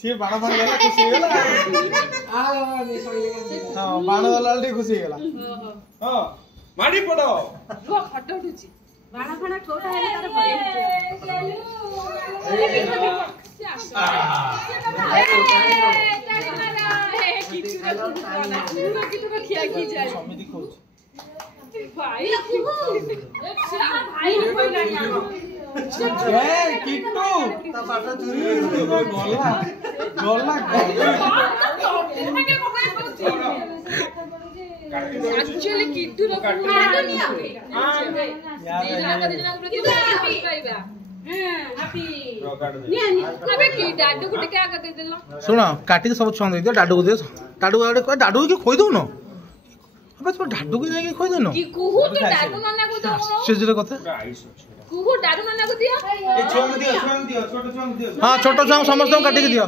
सी बाण भाग गला खुशी गला हां बाण वाला खुशी गला हां माडी पड़ो वो फटो उठुची बाण फणा ठोका हेले तार भय समिति खोज भाई भाई ए किट्टू ता बाटा चोरी गला गला एक्चुअली किट्टू रो काटो नहीं आवे सुन काटी सब छुआ दे डाडू को दे डाडू डाडू के खोई दो न अबे तो डाडू के जाके खोई दो न की कुहू तो डाडू नाना को दो आश्चर्य कथा कुहू डाडू नाना को दियो ए छुआ में दियो छोटो छुआ में दियो हां छोटो छुआ समस्त काटी के दियो